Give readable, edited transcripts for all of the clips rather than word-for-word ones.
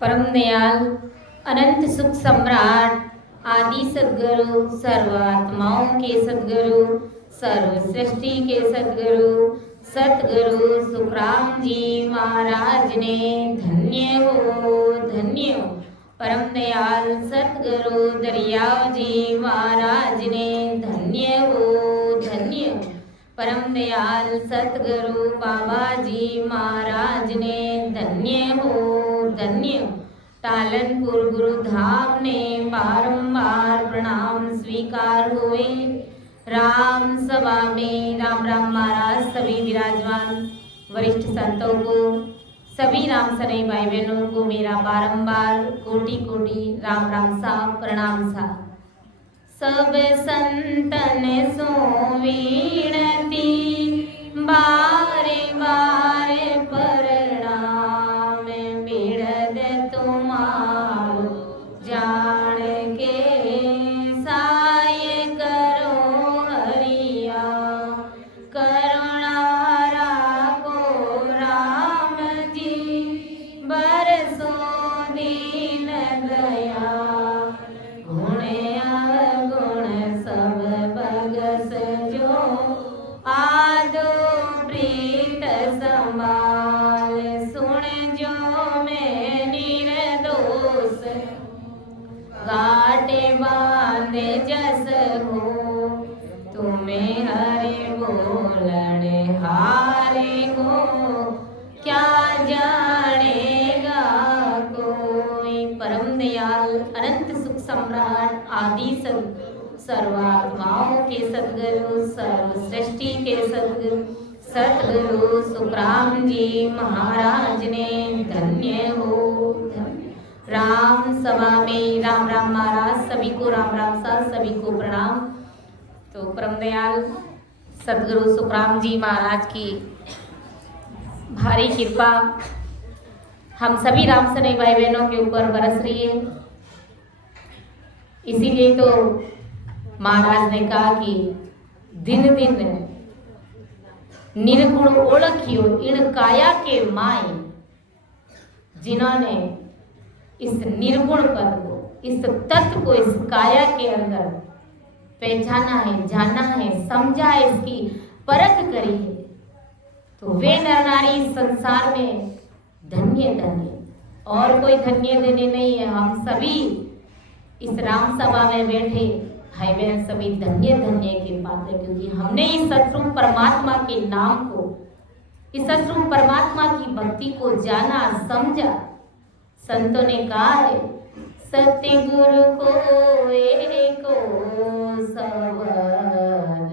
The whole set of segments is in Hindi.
परम दयाल अनंत सुख सम्राट आदि सदगुरु सर्वात्माओं के सदगुरु सर्व सृष्टि के सदगुरु सतगुरु सुखराम जी महाराज ने धन्य हो परम दयाल सतगुरु दरियाव जी महाराज ने धन्य हो परम दयाल सतगुरु बाबा जी महाराज ने धन्य हो टालनपुर गुरु धाम ने बारंबार प्रणाम स्वीकार हुए। राम सभा में राम राम महाराज सभी विराजमान वरिष्ठ संतों को, सभी राम सने भाई बहनों को मेरा बारंबार कोटि कोटि राम राम सा प्रणाम सा। सब संतन सो विनती बारे बारे प्रणाम बिरद तुम्हारो जान के साय करो हरिया करुणा राखो राम जी बरसो दीन दया गुण अवगुण सब बगस जो आदो प्रीत संभाल सुन जो मैं निर्दोष घाटे बांधे जस हो तुम्हें हरे बोलने हारे हो क्या जानेगा कोई। परम दयाल अनंत सुख सम्राट आदि सर्वात्माओं के सदगुरु सर्व सृष्टि के सदगुरु सतगुरु सुखराम जी महाराज ने धन्य हो राम सभा में राम राम महाराज सभी को राम राम सा सभी को प्रणाम। तो परम दयाल सतगुरु सुखराम जी महाराज की भारी कृपा हम सभी राम सने भाई बहनों के ऊपर बरस रही है। इसीलिए तो महाराज ने कहा कि दिन दिन निर्गुण ओळखियो इन काया के माय, जिन्होंने इस निर्गुण पद को, इस तत्व को इस काया के अंदर पहचाना है, जाना है, समझा है, इसकी परख करी है, तो वे नर नारी इस संसार में धन्य धन्य, और कोई धन्य देने नहीं है। हम सभी इस राम सभा में बैठे भाई बहन सभी धन्य धन्य के पात्र, क्योंकि हमने इस सतरूप परमात्मा के नाम को, इस सतरूप परमात्मा की भक्ति को जाना, समझा। संतों ने कहा है सतगुरु को एको सवद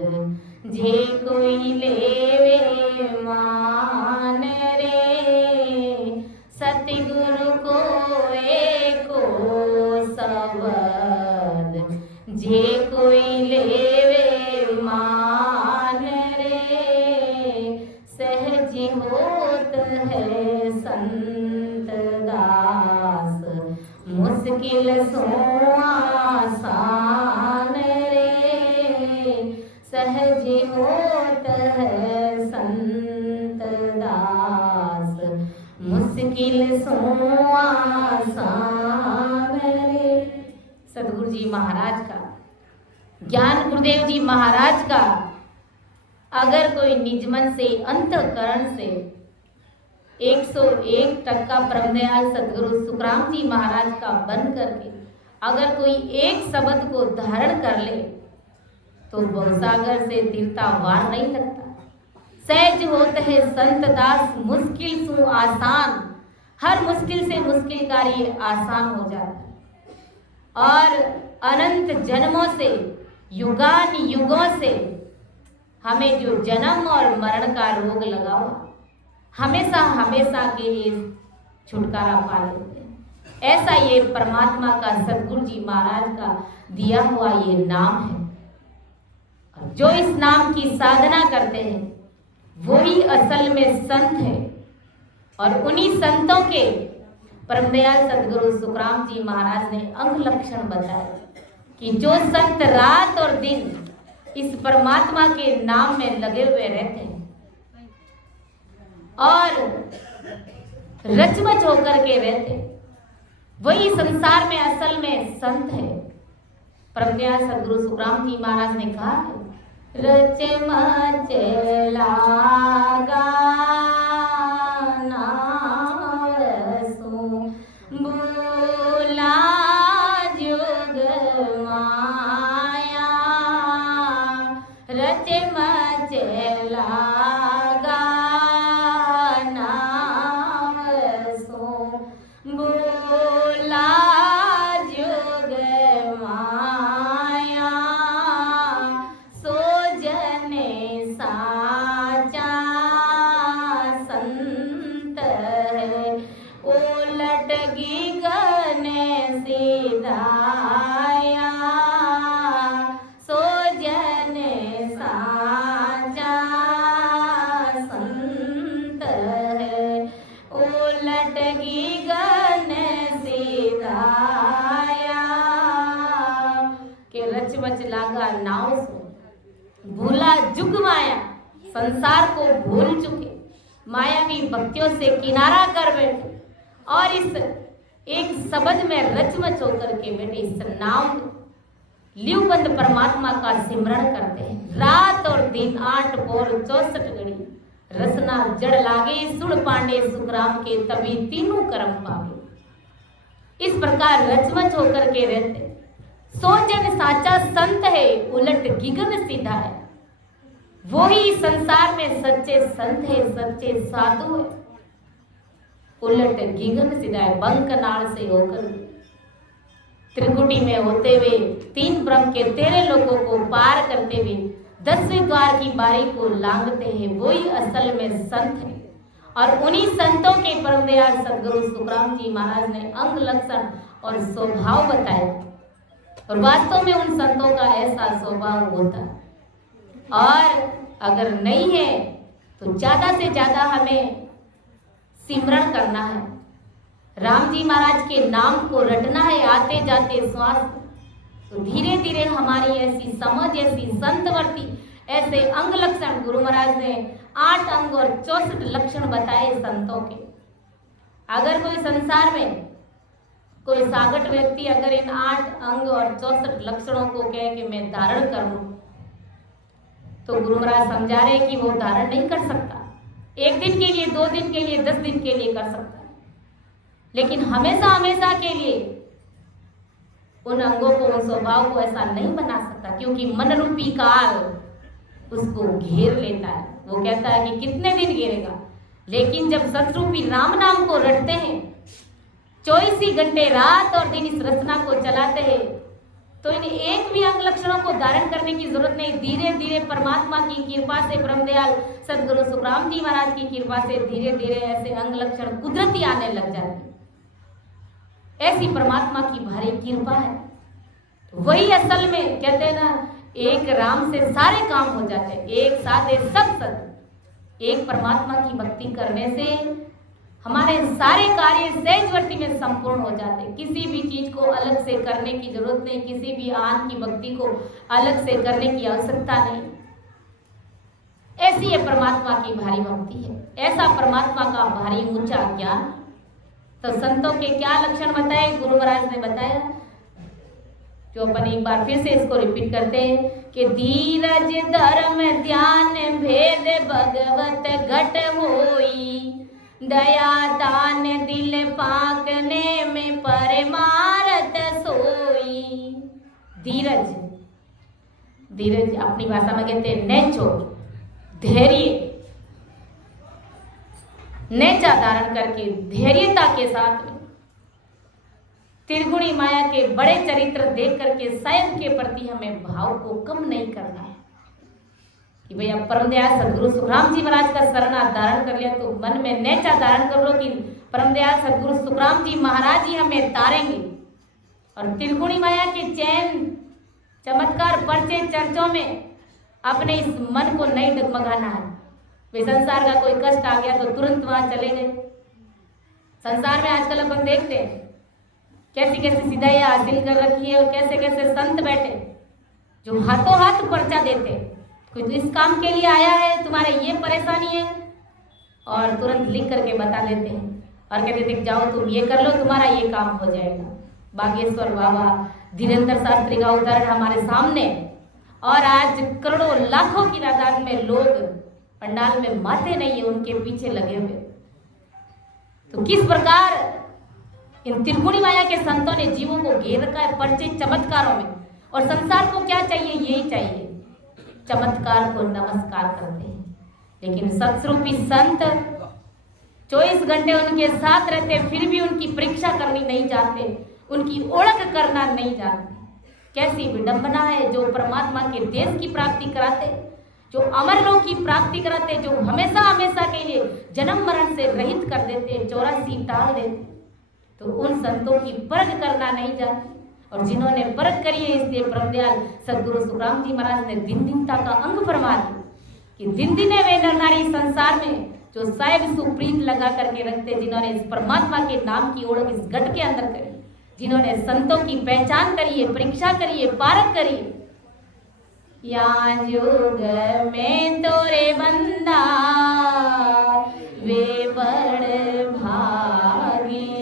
जे कोई लेवे मान रे, सतगुरु को एको सवद जे कोई लेवे मान रे, सहज होत है संत दास मुश्किल सो आसान रे, सहज होत है संत दास मुश्किल सो आसान रे। सदगुरु जी महाराज का, ज्ञान गुरुदेव जी महाराज का अगर कोई निज मन से अंतःकरण से 101% परम दयाल सदगुरु सुखराम जी महाराज का बन करके अगर कोई एक शब्द को धारण कर ले तो भवसागर से तीरता वार नहीं लगता। सहज होते है संत दास मुश्किल सु आसान, हर मुश्किल से मुश्किल कार्य आसान हो जाता है। और अनंत जन्मों से, युगान युगों से हमें जो जन्म और मरण का रोग लगा हुआ, हमेशा हमेशा के लिए छुटकारा पा लेते हैं। ऐसा ये परमात्मा का सदगुरु जी महाराज का दिया हुआ ये नाम है। जो इस नाम की साधना करते हैं वही असल में संत है। और उन्हीं संतों के परम दयाल सदगुरु सुखराम जी महाराज ने अंग लक्षण बताया कि जो संत रात और दिन इस परमात्मा के नाम में लगे हुए रहते हैं और रचमच होकर के रहते, वही संसार में असल में संत है। परमदयाल सदगुरु सुखराम जी महाराज ने कहा है, रच मच लागा नासु बोला जुग माया, रच मच लागा नासु बोला जुग माया, सो जने साचा संत है, उलट गगन सिधाया, सो जने साचा संत है, उलट गगन सिधाया, के रच बच लागा नाव सो भूला जुग माया, संसार को भूल चुके, मायावी भक्तियों से किनारा कर बैठे और इस एक शब्द में रचमच होकर के बैठे इस नाम लिवबंद परमात्मा का सिमरण करते हैं। रात और दिन 8 पौर 64 घड़ी, रसना जड़ लागे सुन पांडे सुखराम के, तभी तीनों कर्म पावे। इस प्रकार रचमच होकर के रहते, सो जन साचा संत है, उलट गगन सीधा है। वो ही संसार में सच्चे संत है, सच्चे साधु है, उलट गगन सीधा है। बंकनाल से होकर त्रिकुटी में होते हुए 3 ब्रह्म के 13 लोगों को पार करते हुए 10वें द्वार की बारी को लांघते हैं, वही असल में संत है। और उन्हीं संतों के परमदयाल सदगुरु सुखराम जी महाराज ने अंग लक्षण और स्वभाव बताया, और वास्तव में उन संतों का ऐसा स्वभाव होता है। और अगर नहीं है तो ज्यादा से ज्यादा हमें सिमरण करना है, राम जी महाराज के नाम को रटना है आते जाते श्वास, तो धीरे धीरे हमारी ऐसी समझ, ऐसी संतवर्ती, ऐसे अंग लक्षण गुरु महाराज ने 8 अंग और 64 लक्षण बताए संतों के। अगर कोई संसार में कोई सागट व्यक्ति अगर इन 8 अंग और 64 लक्षणों को कहे कि मैं धारण करूं, तो गुरु महाराज समझा रहे कि वो धारण नहीं कर सकता। 1 दिन के लिए, 2 दिन के लिए, 10 दिन के लिए कर सकता है, लेकिन हमेशा हमेशा के लिए उन अंगों को, उन स्वभाव को ऐसा नहीं बना सकता, क्योंकि मन रूपी काल उसको घेर लेता है। वो कहता है कि कितने दिन घेरेगा, लेकिन जब सतरूपी राम नाम को रटते हैं, 24 ही घंटे रात और दिन इस रचना को चलाते हैं, तो इन एक भी अंग लक्षणों को धारण करने की जरूरत नहीं। धीरे धीरे परमात्मा की कृपा से, ब्रह्मदयाल सदगुरु सुखराम जी महाराज की कृपा से धीरे धीरे ऐसे अंग लक्षण कुदरती आने लग जाते। ऐसी परमात्मा की भारी कृपा है। वही असल में कहते हैं ना, एक राम से सारे काम हो जाते हैं, एक साधे सब सत। एक परमात्मा की भक्ति करने से हमारे सारे कार्य सहजवर्ती में संपूर्ण हो जाते हैं। किसी भी चीज को अलग से करने की जरूरत नहीं, किसी भी आन की भक्ति को अलग से करने की आवश्यकता नहीं। ऐसी ये परमात्मा की भारी भक्ति है, ऐसा परमात्मा का भारी ऊंचा ज्ञान। तो संतों के क्या लक्षण बताए गुरु महाराज ने बताया, जो अपन एक बार फिर से इसको रिपीट करते हैं कि धीरज धर्म ध्यान भेद भगवत घट होई, दया दान दिल पाकने में परमारथ सोई। धीरज, धीरज अपनी भाषा में कहते हैं नेचो, धैर्य, नेचा धारण करके धैर्यता के साथ में त्रिगुणी माया के बड़े चरित्र देख करके स्वयं के प्रति हमें भाव को कम नहीं करना है कि भाई अब परमदयाल सदगुरु सुखराम जी महाराज का शरण धारण कर लिया, तो मन में नेचा धारण कर लो कि परमदयाल सदगुरु सुखराम जी महाराज ही हमें तारेंगे। और त्रिगुणी माया के चैन चमत्कार पर्चे चर्चों में अपने इस मन को नहीं डगमगाना है। वे संसार का कोई कष्ट आ गया तो तुरंत वहां चले गए। संसार में आजकल अपन देखते हैं कैसी कैसी सिद्धाइयां हासिल कर रखी है और कैसे कैसे संत बैठे जो हाथों हाथ पर्चा देते, कोई तो इस काम के लिए आया है, तुम्हारे ये परेशानी है, और तुरंत लिख करके बता देते हैं। और कहते थे जाओ तुम ये कर लो, तुम्हारा ये काम हो जाएगा। बागेश्वर बाबा, धीरेन्द्र शास्त्री का उदाहरण हमारे सामने। और आज करोड़ों लाखों की तादाद में लोग पंडाल में माते नहीं है, उनके पीछे लगे हुए। तो किस प्रकार इन त्रिगुणी माया के संतों ने जीवों को घेर रखा है परिचय चमत्कारों में। और संसार को क्या चाहिए? यही चाहिए, चमत्कार को नमस्कार करते हैं। लेकिन सत्स्वरूपी संत 24 घंटे उनके साथ रहते, फिर भी उनकी परीक्षा करनी नहीं चाहते, उनकी ओळख करना नहीं जानते। कैसी विडंबना है। जो परमात्मा के देश की प्राप्ति कराते, जो अमर लोक की प्राप्ति कराते, जो हमेशा हमेशा के लिए जन्म मरण से रहित कर देते, 84 टाल देते, तो उन संतों की परख करना नहीं जानते। और जिन्होंने परख करी है, इसलिए परमदयाल सदगुरु सुखराम जी महाराज ने दिन दिनता का अंग फरमा दिया कि दिन दिने वे नर नारी संसार में जो साहेब सुप्रीत लगा करके रखते, जिन्होंने इस परमात्मा के नाम की ओळख इस घट के अंदर करी, जिन्होंने संतों की पहचान करी है, परीक्षा करी है, पारख करी है। या जुग में तोरे बंदा वे बड़ भागी,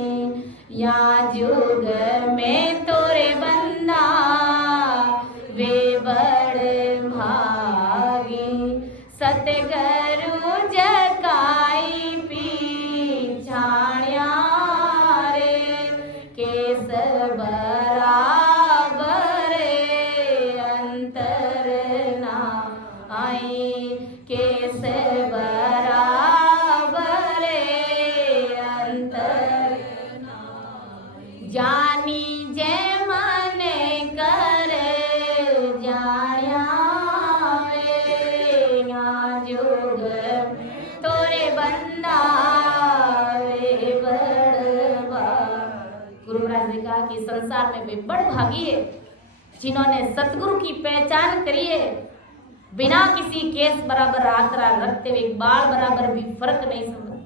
या जुग में तोरे बंदा वे बड़ भागी, सतगुरु जगाई पीछाण्या रे, केस बराबर अंतर ना आई, केस बराबर अंतर ना आई। जानी जय मन कर जाया वे, या जुग तोरे बंदा वे बड़ भागी। गुरु महाराज ने कहा कि संसार में वे बड़ भागी है जिन्होंने सतगुरु की पहचान करी है, बिना किसी केस बराबर आसरा रखते हुए, बाल बराबर भी फर्क नहीं समझ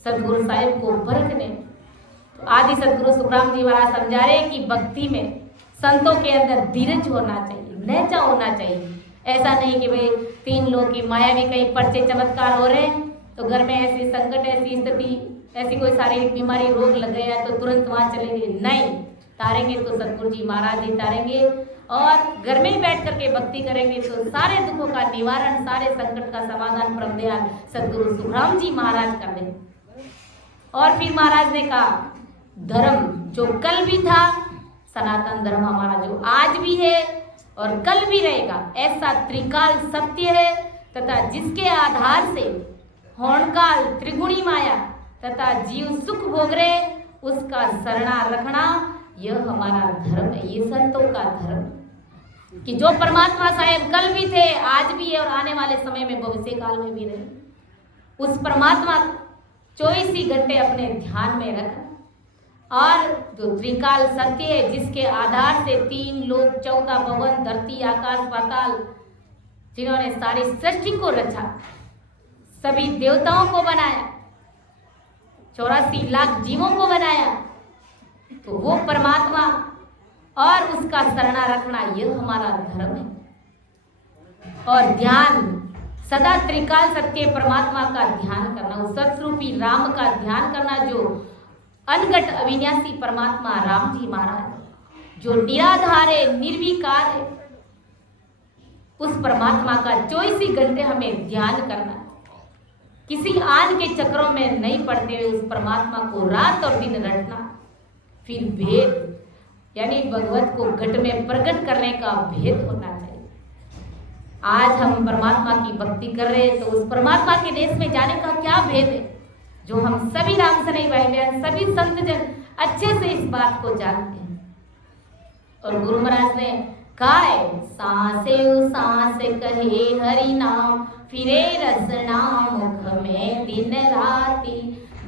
सतगुरु साहिब को परखने। तो आदि सतगुरु सुखराम जी महाराज समझा रहे कि भक्ति में संतों के अंदर धीरज होना चाहिए, नेचा होना चाहिए। ऐसा नहीं कि भाई 3 लोग की माया में कहीं पर्चे चमत्कार हो रहे हैं तो घर में ऐसी संकट, ऐसी स्थिति, ऐसी कोई शारीरिक बीमारी, रोग लग गया तो तुरंत वहां चलेंगे। नहीं, तारेंगे तो सतगुरु जी महाराज ही तारेंगे। और घर में ही बैठ करके भक्ति करेंगे तो सारे दुखों का निवारण, सारे संकट का समाधान परमदयाल सतगुरु सुखराम जी महाराज कर देंगे। और फिर महाराज ने कहा धर्म जो कल भी था, सनातन धर्म हमारा जो आज भी है और कल भी रहेगा, ऐसा त्रिकाल सत्य है तथा जिसके आधार से होणकाल त्रिगुणी माया तथा जीव सुख भोग रहे, उसका शरणा रखना यह हमारा धर्म है। ये संतों का धर्म कि जो परमात्मा साहेब कल भी थे, आज भी है और आने वाले समय में भविष्य काल में भी रहे, उस परमात्मा 24 ही घंटे अपने ध्यान में रखना। और जो त्रिकाल सत्य है जिसके आधार से 3 लोक, 14 भवन, धरती, आकाश, पाताल, जिन्होंने सारी सृष्टि को रचा, सभी देवताओं को बनाया, 84 लाख जीवों को बनाया, तो वो परमात्मा और उसका शरणा रखना यह हमारा धर्म है। और ध्यान सदा त्रिकाल सत्य परमात्मा का ध्यान करना, उस सतस्वरूपी राम का ध्यान करना, जो अनघट अविनाशी परमात्मा राम जी महाराज जो निराधार है, निर्विकार है, उस परमात्मा का 24 घंटे हमें ध्यान करना, किसी आन के चक्रों में नहीं पड़ते हुए उस परमात्मा को रात और दिन रटना। फिर भेद यानी भगवत को घट में प्रकट करने का भेद होना चाहिए। आज हम परमात्मा की भक्ति कर रहे हैं तो उस परमात्मा के देश में जाने का क्या भेद है, जो हम सभी राम सनई भाई बहन, सभी संत जन अच्छे से इस बात को जानते हैं। और गुरु महाराज ने कहा है, सांसे सांस कहे हरि नाम, फिरे रसना मुख में दिन राति,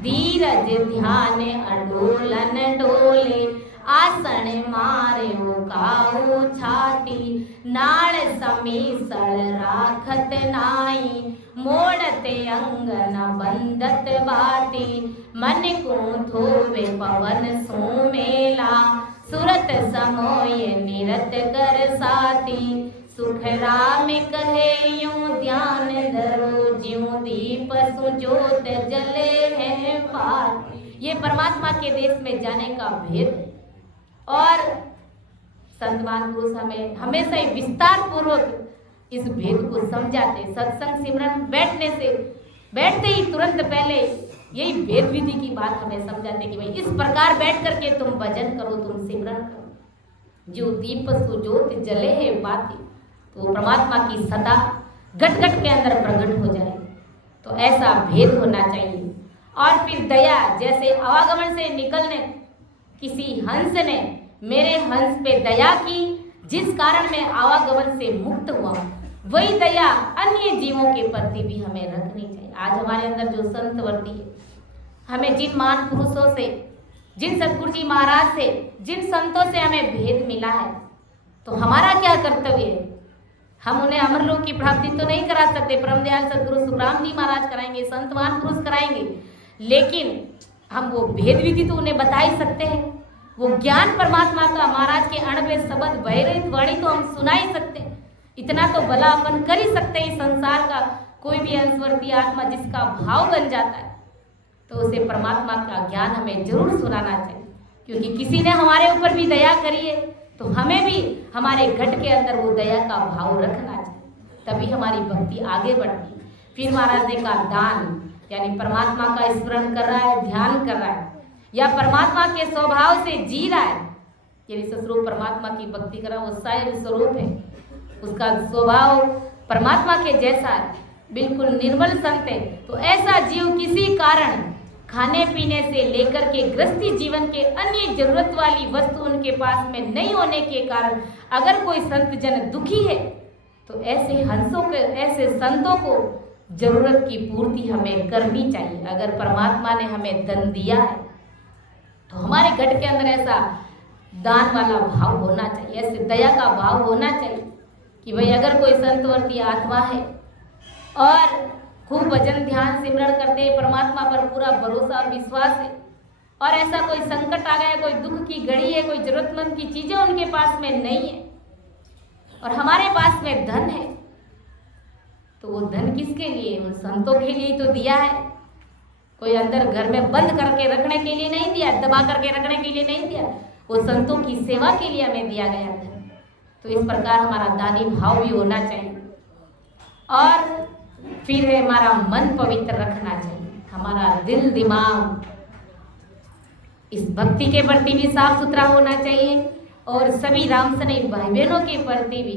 धीरज ध्यान अडोलन डोले, आसन मारे काऊ छाती, नाड़ समीसळ राखत नाई, मोड़ते अंगन बंदत बाती, मन को धोवे पवन सोमेला, सुरत समोय निरत कर साथी, सुख राम कहे यूं ध्यान धरो, ज्यों दीप सुजोत जले हैं पार। ये परमात्मा के देश में जाने का भेद है। और संतमान पुरुष हमें हमेशा ही विस्तार पूर्वक इस भेद को समझाते। सत्संग सिमरन बैठते ही तुरंत पहले यही भेद विधि की बात हमें समझाते कि भाई इस प्रकार बैठ करके तुम भजन करो, तुम सिमरन करो। जो दीप सुजोत जले है बाती, तो परमात्मा की सदा घट घट के अंदर प्रकट हो जाए। तो ऐसा भेद होना चाहिए। और फिर दया, जैसे आवागमन से निकलने किसी हंस ने मेरे हंस पे दया की, जिस कारण मैं आवागमन से मुक्त हुआ, वही दया अन्य जीवों के प्रति भी हमें रखनी चाहिए। आज हमारे अंदर जो संत वर्ती है, हमें जिन महान पुरुषों से, जिन सतगुरु जी महाराज से, जिन संतों से हमें भेद मिला है, तो हमारा क्या कर्तव्य है? हम उन्हें अमरलोक की प्राप्ति तो नहीं करा सकते, परमदयाल सतगुरु सुखराम जी महाराज कराएंगे, संत महान पुरुष कराएंगे, लेकिन हम वो भेद विधि तो उन्हें बता ही सकते हैं। वो ज्ञान परमात्मा का, महाराज के अणबे शब्द भयरहित वाणी तो हम सुना ही सकते हैं। इतना तो भला अपन कर ही सकते हैं। संसार का कोई भी अंशवर्ती आत्मा जिसका भाव बन जाता है, तो उसे परमात्मा का ज्ञान हमें जरूर सुनाना चाहिए। क्योंकि किसी ने हमारे ऊपर भी दया करी है, तो हमें भी हमारे घट के अंदर वो दया का भाव रखना चाहिए, तभी हमारी भक्ति आगे बढ़ती है। फिर महाराज ने कहा दान, यानी परमात्मा का स्मरण कर रहा है, ध्यान कर रहा है, या परमात्मा के स्वभाव से जी रहा है, यानी स्वरूप परमात्मा की भक्ति कर रहा है, वो साहिब स्वरूप है, उसका स्वभाव परमात्मा के जैसा है, बिल्कुल निर्मल संत है। तो ऐसा जीव किसी कारण खाने पीने से लेकर के गृहस्थी जीवन के अन्य जरूरत वाली वस्तु उनके पास में नहीं होने के कारण अगर कोई संत जन दुखी है, तो ऐसे हंसों के, ऐसे संतों को जरूरत की पूर्ति हमें करनी चाहिए। अगर परमात्मा ने हमें धन दिया है, तो हमारे घट के अंदर ऐसा दान वाला भाव होना चाहिए, ऐसे दया का भाव होना चाहिए कि भाई अगर कोई संतवर्ती आत्मा है और खूब भजन ध्यान सिमरण करते हैं, परमात्मा पर पूरा भरोसा और विश्वास है, और ऐसा कोई संकट आ गया, कोई दुख की घड़ी है, कोई जरूरतमंद की चीजें उनके पास में नहीं है, और हमारे पास में धन है, तो वो धन किसके लिए? उन संतों के लिए तो दिया है। कोई अंदर घर में बंद करके रखने के लिए नहीं दिया, दबा करके रखने के लिए नहीं दिया, वो संतों की सेवा के लिए हमें दिया गया था। तो इस प्रकार हमारा दानी भाव भी होना चाहिए। और फिर है हमारा मन पवित्र रखना चाहिए, हमारा दिल दिमाग इस भक्ति के प्रति भी साफ सुथरा होना चाहिए, और सभी रामसने भाई बहनों के प्रति भी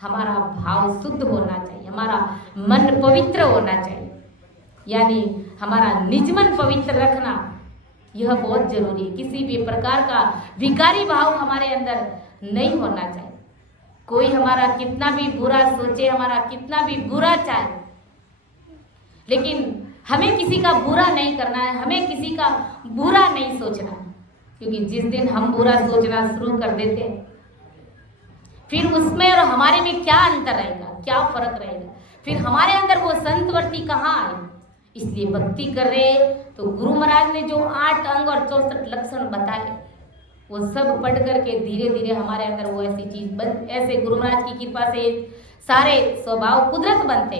हमारा भाव शुद्ध होना चाहिए, हमारा मन पवित्र होना चाहिए, यानी हमारा निज मन पवित्र रखना यह बहुत जरूरी है। किसी भी प्रकार का विकारी भाव हमारे अंदर नहीं होना चाहिए। कोई हमारा कितना भी बुरा सोचे, हमारा कितना भी बुरा चाहे, लेकिन हमें किसी का बुरा नहीं करना है, हमें किसी का बुरा नहीं सोचना है। क्योंकि जिस दिन हम बुरा सोचना शुरू कर देते हैं, फिर उसमें और हमारे में क्या अंतर रहेगा, क्या फर्क रहेगा? फिर हमारे अंदर वो संतवर्ती कहाँ आए? इसलिए भक्ति कर रहे तो गुरु महाराज ने जो 8 अंग और 64 लक्षण बताए, वो सब पढ़ करके धीरे धीरे हमारे अंदर वो ऐसी चीज बन, ऐसे गुरु महाराज की कृपा से सारे स्वभाव कुदरत बनते,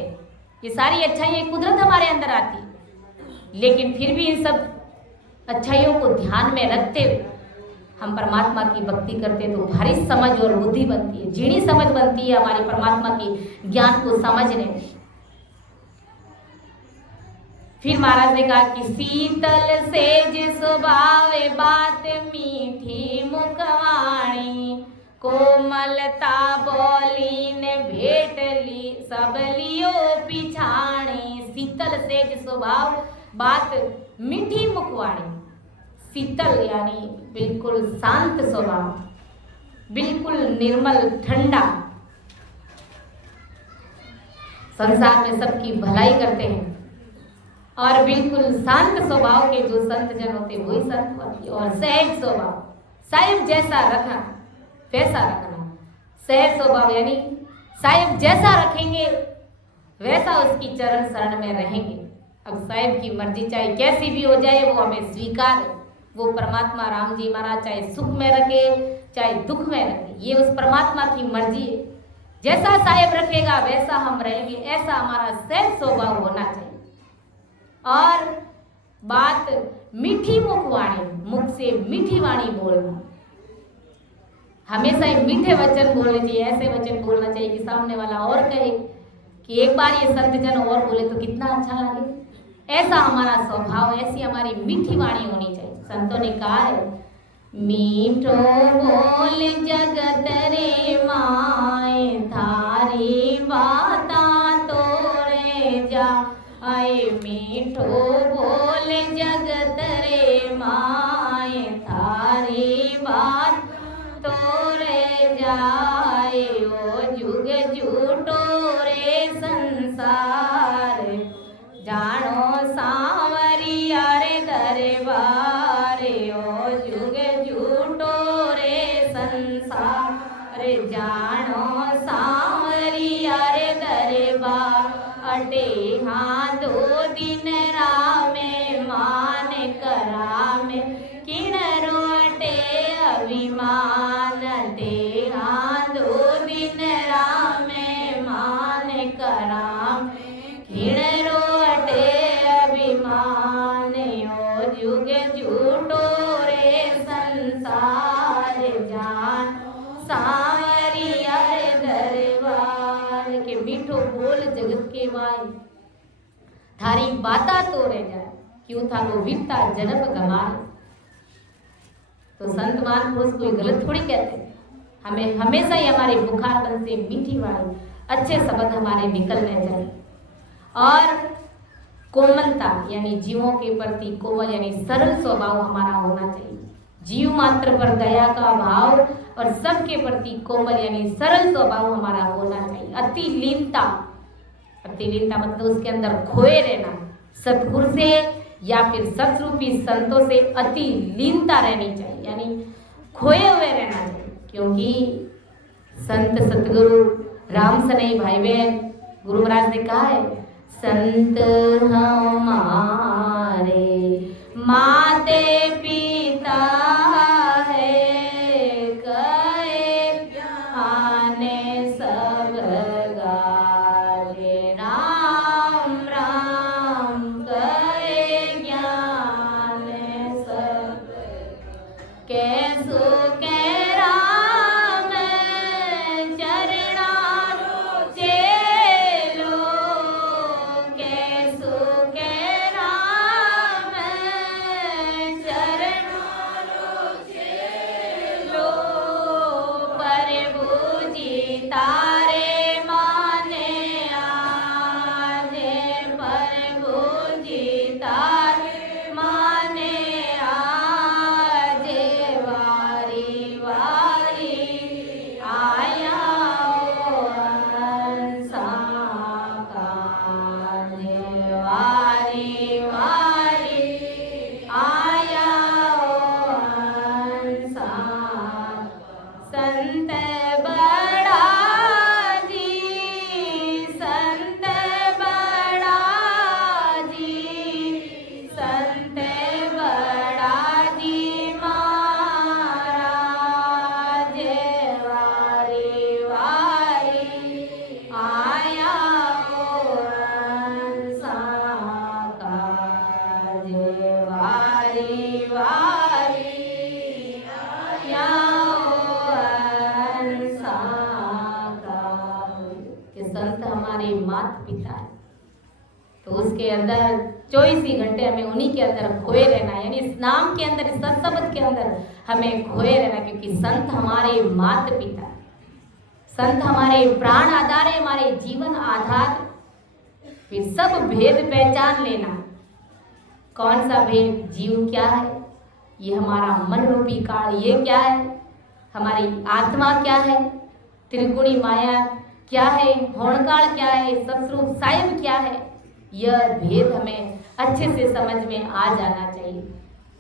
ये सारी अच्छाइयाँ कुदरत हमारे अंदर आती। लेकिन फिर भी इन सब अच्छाइयों को ध्यान में रखते हुए हम परमात्मा की भक्ति करते तो भारी समझ और बुद्धि बनती है, जीणी समझ बनती है हमारी परमात्मा की ज्ञान को समझने। फिर महाराज ने कहा कि शीतल सेज स्वभाव बात मीठी मुखवाणी, कोमलता बोली ने भेट ली सब लियो पिछाणी। शीतल सेज स्वभाव बात मीठी मुखवाणी, शीतल यानी बिल्कुल शांत स्वभाव, बिल्कुल निर्मल ठंडा, संसार में सबकी भलाई करते हैं, और बिल्कुल शांत स्वभाव के जो संत जन होते वही संत होते। और सहज स्वभाव, साहिब जैसा रखना वैसा रखना, सहज स्वभाव यानी साहिब जैसा रखेंगे वैसा उसकी चरण शरण में रहेंगे। अब साहिब की मर्जी चाहे कैसी भी हो जाए वो हमें स्वीकार है, वो परमात्मा राम जी महाराज चाहे सुख में रखे चाहे दुख में रखे, ये उस परमात्मा की मर्जी है। जैसा साहेब रखेगा वैसा हम रहेंगे, ऐसा हमारा सहज स्वभाव होना चाहिए। और बात मीठी मुख वाणी, मुख से मीठी वाणी बोलना, हमेशा ही मीठे वचन बोलने चाहिए। ऐसे वचन बोलना चाहिए कि सामने वाला और कहे कि एक बार ये संत जन और बोले तो कितना अच्छा लगे। ऐसा हमारा स्वभाव, ऐसी हमारी मीठी वाणी होनी चाहिए। संतों ने कहा है, मीठो बोल जगत रे माए, थारी बाता तोरे जा आए। मीठो बोल जगत रे माए, थारी बात तोरे जाए। ओ जुग झूठो रे संसार, जानो सांवरिया रे दरबार। ओ जुग झूठो रे संसार, जानो सांवरिया रे दरबार। अटे हाँ दो दिन रामे मान करामे, किणरो अटे अभिमान। अटे हाँ दो दिन रामे मान कराम, किणरो अटे अभिमान। ओ जुग झूठो रे संसार, जान सांवरिया रे दरबार। के मीठो बोल जगत के वाई, थारी बाता तो रह जाए, क्यों था वो वीरता जन्म गमाए। तो संत महापुरुष कोई गलत थोड़ी कहते, हमें हमेशा ही हमारे मुखारबंद से मीठी वाणी, अच्छे शब्द हमारे निकलने चाहिए। और कोमलता यानी जीवों के प्रति कोमल यानी सरल स्वभाव हमारा होना चाहिए। जीव मात्र पर दया का भाव और सबके प्रति कोमल यानी सरल स्वभाव हमारा होना चाहिए। अति लीनता, अति लीनता मतलब उसके अंदर खोए रहना, सतगुरु से या फिर सतरूपी संतों से अति लीनता रहनी चाहिए, यानी खोए हुए रहना चाहिए। क्योंकि संत सतगुरु राम सने भाई बहन, गुरु महाराज ने कहा है, संत हमारे माते पिता है, कहे आने सब गावे। राम राम कहे ज्ञान सब, कैसो के राम चरणारो चेलो, कैसो के राम चरणारो चेलो। प्रभु जी तारे माने आजे, प्रभु जी तारे माने आजे। वारी वारी आया हंसा काजे, वारी वारी आया हंसा। संत बड़ा जी, संत बड़ा जी, संत बड़ा जी महाराज। वारी वारी आया हंसा काजे, वारी वारी आया हंसा काजे। कि संत हमारे माता पिता है, तो उसके अंदर 24 ही घंटे हमें उन्हीं के अंदर खोए रहना, यानी इस नाम के अंदर, इस सत्संग के अंदर हमें खोए रहना। क्योंकि संत हमारे माता पिता, संत हमारे प्राण आधार है, हमारे जीवन आधार। फिर सब भेद पहचान लेना। कौन सा भेद? जीव क्या है, ये हमारा मन रूपी काल ये क्या है, हमारी आत्मा क्या है, त्रिगुणी माया क्या है, होणकाल क्या है, सतरूप सायम क्या है। यह भेद हमें अच्छे से समझ में आ जाना चाहिए।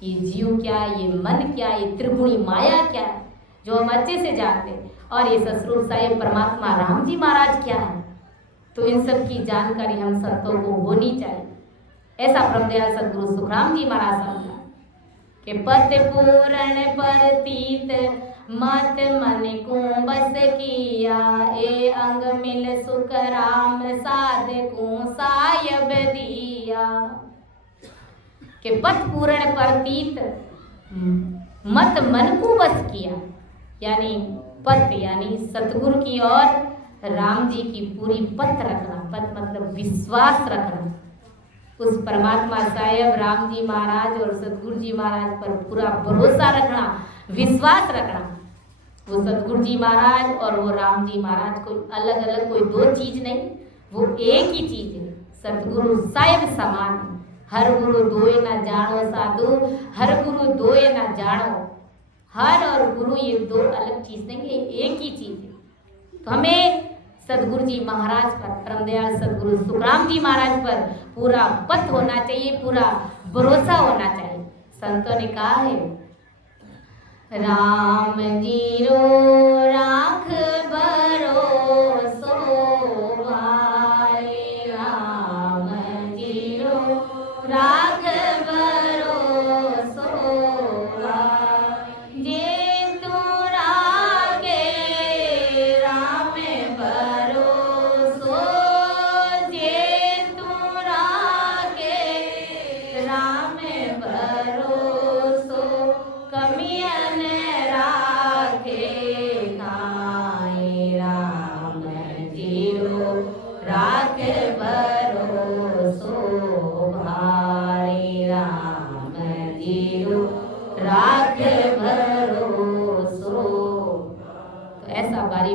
ये जीव क्या है, ये मन क्या है, ये त्रिगुणी माया क्या है, जो हम अच्छे से जानते हैं। और ये सतरूप सायम परमात्मा राम जी महाराज क्या है। तो इन सब की जानकारी हम संतों को होनी चाहिए। ऐसा ब्रह्मदयाल सदगुरु सुखराम जी महाराज समझा कि पत पूरण परतीत मत मन को बस किया, ए अंग मिल सुख राम साध को सायब दिया। कि पत पूरण परतीत मत मन को बस किया, यानी पत यानी सतगुरु की और राम जी की पूरी पत रखना। पत मतलब विश्वास रखना, उस परमात्मा साहेब राम जी महाराज और सतगुरु जी महाराज पर पूरा भरोसा रखना, विश्वास रखना। वो सतगुरु जी महाराज और वो राम जी महाराज कोई अलग अलग कोई दो चीज नहीं, वो एक ही चीज है। सतगुरु साहेब समान, हर गुरु दोए न जानो साधु, हर गुरु दोए न जानो। हर और गुरु ये दो अलग चीज नहीं है, एक ही चीज है। तो हमें सतगुरु जी महाराज पर, परमदयाल सतगुरु सुखराम जी महाराज पर पूरा पत होना चाहिए, पूरा भरोसा होना चाहिए। संतों ने कहा है, राम जी रो राख भरोसो भाई, राम जी रो राख भरोसो भाई, जे तू राखे राम भरोसो, जे तू राखे राम भरोसो, कमियन राखे काए, राम जीरो राख भरोसो भाई, राम जीरो राख भरोसो। तो ऐसा भारी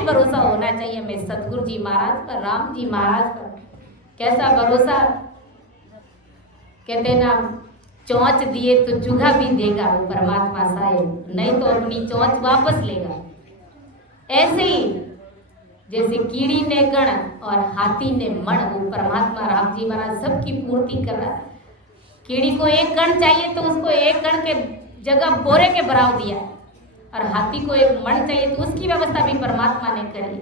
भरोसा होना चाहिए हमें सतगुरु जी महाराज पर, राम जी महाराज पर। कैसा भरोसा? कहते ना, चोंच दिए तो चूहा भी देगा वो परमात्मा साहेब, नहीं तो अपनी चोंच वापस लेगा। ऐसे ही जैसे कीड़ी ने गण और हाथी ने मण, वो परमात्मा राम जी महाराज सबकी पूर्ति कर रहा है। कीड़ी को एक कण चाहिए तो उसको एक कण के जगह बोरे के बराव दिया, और हाथी को एक मण चाहिए तो उसकी व्यवस्था भी परमात्मा ने करी।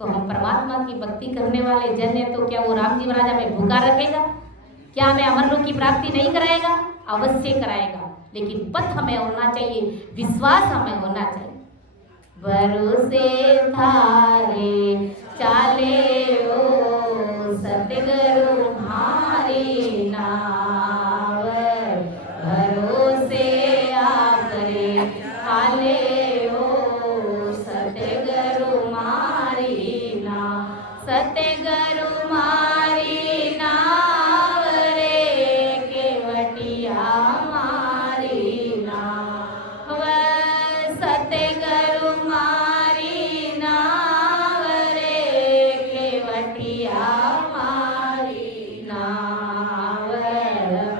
तो हम परमात्मा की भक्ति करने वाले जन है, तो क्या वो राम जी महाराज हमें भूखा रखेगा? क्या हमें अमर लोक की प्राप्ति नहीं कराएगा? अवश्य कराएगा, लेकिन पथ हमें होना चाहिए, विश्वास हमें होना चाहिए। भरोसे थारे चाले ओ सतगुरु हमारे नाव, भरोसे आपरे आले ओ सतगुरु हमारी नाव, सतगुरु हमारी नाव रे, केवटिया हमारी नाव, सतगुरु हमारी नाव रे, केवटिया हमारी नाव,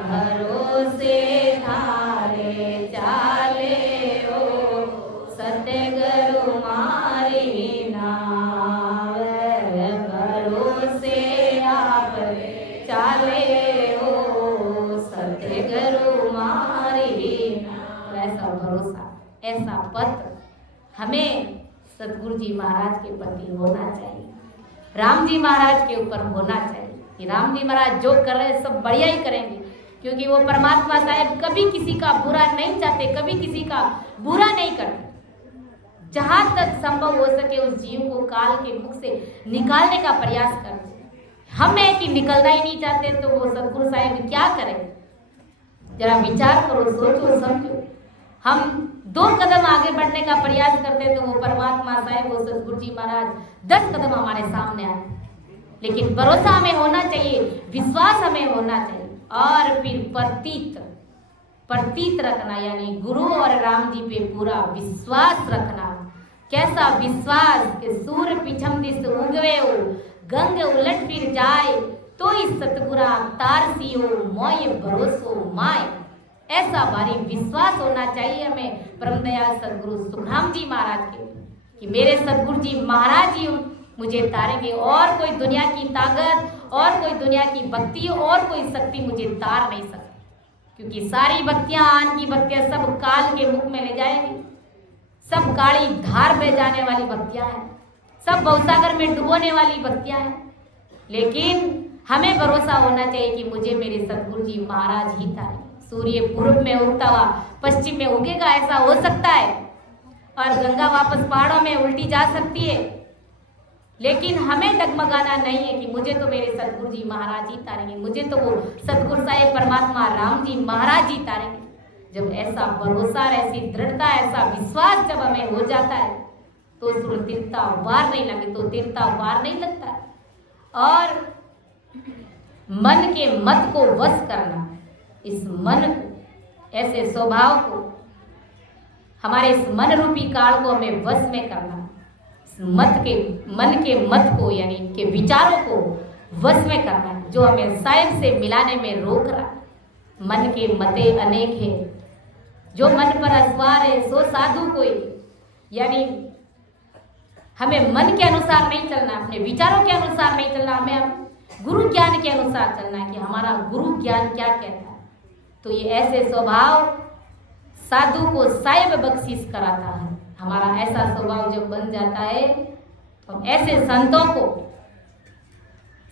भरोसे थारे चाले ओ सतगुरु हमारी नाव, भरोसे आप चाले ओ सतगुरु हमारी नाव। ऐसा भरोसा, ऐसा पथ हमें सतगुरु जी महाराज के प्रति होना चाहिए, राम जी महाराज के ऊपर होना चाहिए कि राम जी महाराज जो कर रहे हैं सब बढ़िया ही करेंगे, क्योंकि वो परमात्मा साहेब कभी किसी का बुरा नहीं चाहते, कभी किसी का बुरा नहीं करते। जहां तक संभव हो सके उस जीव को काल के मुख से निकालने का प्रयास करते। हम है कि निकलना ही नहीं चाहते, तो वो सतगुरु साहेब क्या करें? जरा विचार करो, सोचो समझो। हम 2 कदम आगे बढ़ने का प्रयास करते तो वो परमात्मा साहेब, वो सतगुरु जी महाराज 10 कदम हमारे सामने आए। लेकिन भरोसा हमें होना चाहिए, विश्वास हमें होना चाहिए, और फिर प्रतीत रखना, यानी गुरु और राम जी पे पूरा विश्वास रखना। कैसा विश्वास कि सूर्य पिछम दिस उगवे हो, गंग उलट फिर जाए, तो इस सतगुरा तार सियो मोय भरोसो माय। ऐसा भारी विश्वास होना चाहिए हमें परमदयाल सदगुरु सुखराम जी महाराज के, कि मेरे सदगुरु जी महाराज जी मुझे तारेंगे, और कोई दुनिया की ताकत, और कोई दुनिया की भक्ति, और कोई शक्ति मुझे तार नहीं सकती। क्योंकि सारी भक्तियां, आन की भक्तियां सब काल के मुख में ले जाएंगी, सब काली धार बह जाने वाली भक्तियां हैं, सब भवसागर में डुबोने वाली भक्तियां हैं। लेकिन हमें भरोसा होना चाहिए कि मुझे मेरे सदगुरु जी महाराज ही तारे। सूर्य पूर्व में उगता हुआ पश्चिम में उगेगा, ऐसा हो सकता है। और गंगा वापस पहाड़ों में उल्टी जा सकती है, लेकिन हमें डगमगाना नहीं है कि मुझे तो मेरे सतगुरु जी महाराज जी तारेंगे, मुझे तो वो सतगुरु साहेब परमात्मा राम जी महाराज जी तारेंगे। जब ऐसा भरोसा, ऐसी दृढ़ता, ऐसा विश्वास जब हमें हो जाता है तो उसमें तीर्था वार नहीं लगे, तो तीर्था वार नहीं लगता है। और मन के मत को वश करना, इस मन को, ऐसे स्वभाव को, हमारे इस मन रूपी काल को हमें वश में करना, इस मन के मत को यानी के विचारों को वश में करना, जो हमें साहिब से मिलाने में रोक रहा है। मन के मते अनेक है, जो मन पर असवार है सो साधु कोई, यानी हमें मन के अनुसार नहीं चलना, अपने विचारों के अनुसार नहीं चलना, हमें गुरु ज्ञान के अनुसार चलना है कि हमारा गुरु ज्ञान क्या कहता है। तो ये ऐसे स्वभाव साधु को साहिब बख्शीश कराता है। हमारा ऐसा स्वभाव जब बन जाता है तो ऐसे संतों को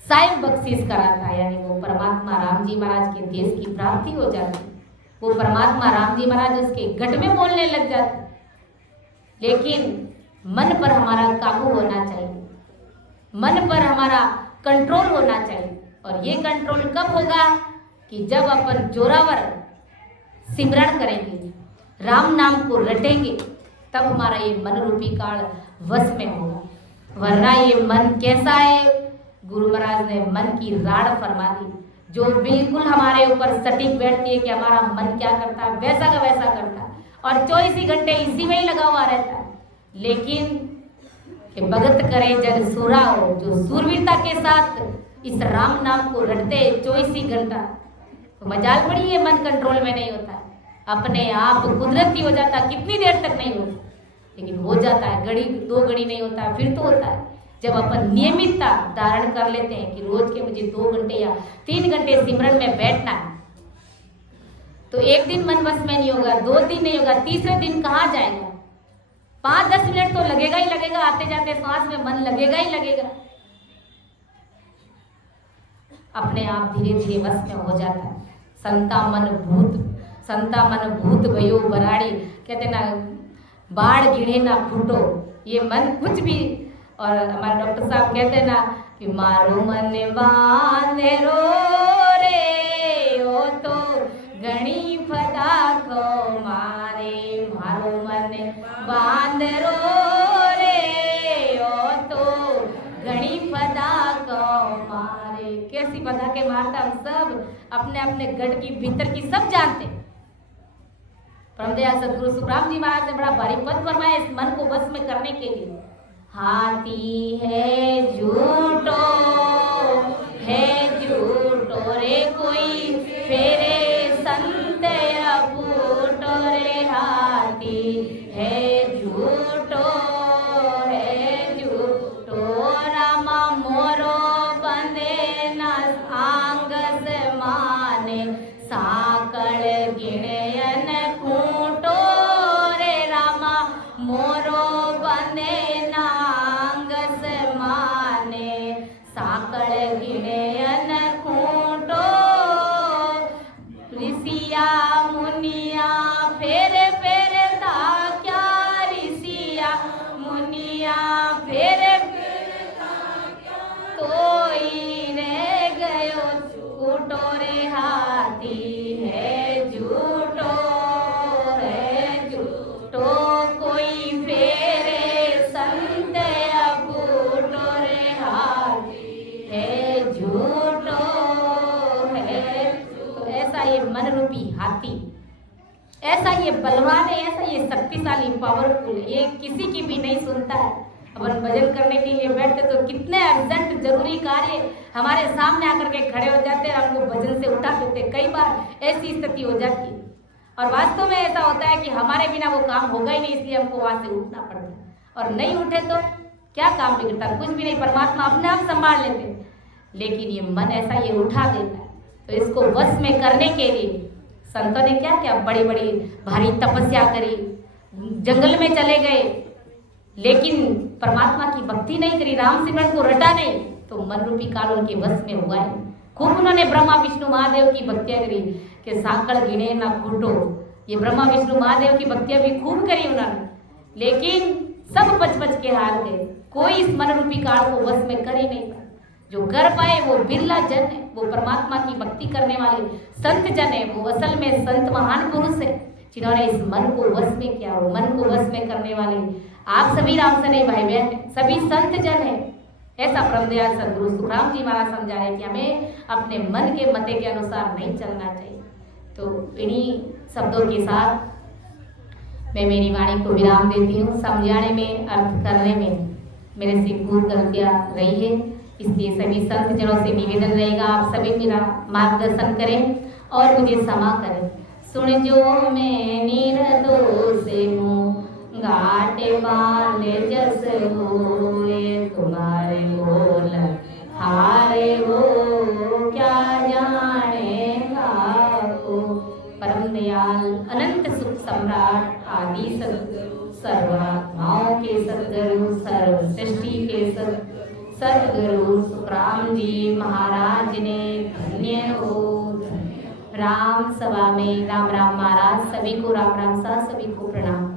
साहिब बख्शीश कराता है, यानी वो परमात्मा राम जी महाराज के देश की प्राप्ति हो जाती है। वो परमात्मा राम जी महाराज उसके गट में बोलने लग जाते। लेकिन मन पर हमारा काबू होना चाहिए, मन पर हमारा कंट्रोल होना चाहिए। और ये कंट्रोल कब होगा कि जब अपन जोरावर सिमरण करेंगे, राम नाम को रटेंगे, तब हमारा ये मन रूपी काल वश में होगा। वरना ये मन कैसा है, गुरु महाराज ने मन की राड़ फरमा दी, जो बिल्कुल हमारे ऊपर सटीक बैठती है कि हमारा मन क्या करता है वैसा का वैसा करता है, और 24 ही घंटे इसी में ही लगा हुआ रहता है। लेकिन कि भगत करे जग सूरा हो, जो सूरवीरता के साथ इस राम नाम को रटते 24 ही घंटा, तो मजाल पड़ी है मन कंट्रोल में नहीं होता है, अपने आप कुदरती हो जाता है। कितनी देर तक नहीं होता, लेकिन हो जाता है, घड़ी 2 घड़ी नहीं होता है, फिर तो होता है। जब अपन नियमितता धारण कर लेते हैं कि रोज के मुझे 2 घंटे या 3 घंटे सिमरन में बैठना है, तो एक दिन मन वश में नहीं होगा, 2 दिन नहीं होगा, तीसरे दिन कहाँ जाएगा? 5-10 मिनट तो लगेगा ही लगेगा, आते जाते सांस में मन लगेगा ही लगेगा। अपने आप धीरे धीरे वश में हो जाता है। संता मन भूत भयो बराड़ी, कहते ना बाढ़ गिरे ना फूटो, ये मन कुछ भी। और हमारे डॉक्टर साहब कहते ना कि मारो मन बांधेरो रे ओ तो घणी फदा को मारे, मारो मन बांधेरो रे ओ तो घणी फदा को मारे। कैसी फदा के मारता, हम सब अपने अपने गढ़ की भीतर की सब जानते। परमदयाल सतगुरु सुखराम जी महाराज ने बड़ा भारी पद फरमाया इस मन को बस में करने के लिए। हाथी है झूठो रे कोई फेरे संत अबूटो रे, हाथी है झूठो रामा मोरो बंदे न आंगस माने, साकल गिणयन खूंटो रे रामा मोरो बंदे न आंगस माने, साकल गिणयन खूंटो। ऋषिया मुनिया फेर फेर था क्या, ऋषिया मुनिया फेर कोई रह गयो झूठो रे, हाथी है झूठो कोई फेरे संत अबूटो रे, हाथी है झूठो है। तो ऐसा ये मन रूपी हाथी, ऐसा ये बलवान है, ऐसा ये शक्तिशाली पावरफुल, ये किसी की भी नहीं सुनता है। अपन भजन करने के लिए बैठते तो कितने अर्जेंट जरूरी कार्य हमारे सामने आकर के खड़े हो जाते हैं, हमको भजन से उठा देते। कई बार ऐसी स्थिति हो जाती है, और वास्तव में ऐसा होता है कि हमारे बिना वो काम होगा ही नहीं, इसलिए हमको वहां से उठना पड़ता है। और नहीं उठे तो क्या काम बिगड़ता, कुछ भी नहीं, परमात्मा अपने आप संभाल लेते। लेकिन ये मन ऐसा ये उठा देता है। तो इसको वश में करने के लिए संतों ने क्या क्या बड़ी बड़ी भारी तपस्या करी, जंगल में चले गए, लेकिन परमात्मा की भक्ति नहीं करी, राम सिमरन को रटा नहीं, तो मन रूपी काल उनके वश में हुआ है। खूब उन्होंने ब्रह्मा विष्णु महादेव की भक्तियां करी, कि साकड़ गिने ना फूटो। ये ब्रह्मा विष्णु महादेव की भक्तियां भी खूब करी उन्होंने, लेकिन सब पच पच के हार गए। कोई इस मन रूपी काल को वश में कर ही नहीं पाया। जो कर पाए वो बिरला जन है, वो परमात्मा की भक्ति करने वाले संत जन है, वो असल में संत महान पुरुष है जिन्होंने इस मन को वश में किया। वो मन को वश में करने वाले आप सभी राम सने भाई बहन, सभी संत जन है। ऐसा परमदयाल सदगुरु सुखराम जी महाराज समझा रहे कि हमें अपने मन के मते के अनुसार नहीं चलना चाहिए। तो इन्हीं शब्दों के साथ मैं मेरी वाणी को विराम देती हूँ। समझाने में, अर्थ करने में मेरे से खूब गलतियाँ रही है, इसलिए सभी संत जनों से निवेदन रहेगा आप सभी मेरा मार्गदर्शन करें और मुझे क्षमा करें। सुन जो मैं निर्दोष हूँ, घाटे बांधे जस होए, तुम्हारे बोल हारे हो क्या जानेगा को। परम दयाल अनंत सुख सम्राट आदि सद्गुरु, सर्वात्माओं के सद्गुरु, सर्व सृष्टि के सद्गुरु सुखराम जी महाराज ने धन्य हो। राम सभा में राम राम महाराज, सभी को राम राम सा, सभी को प्रणाम।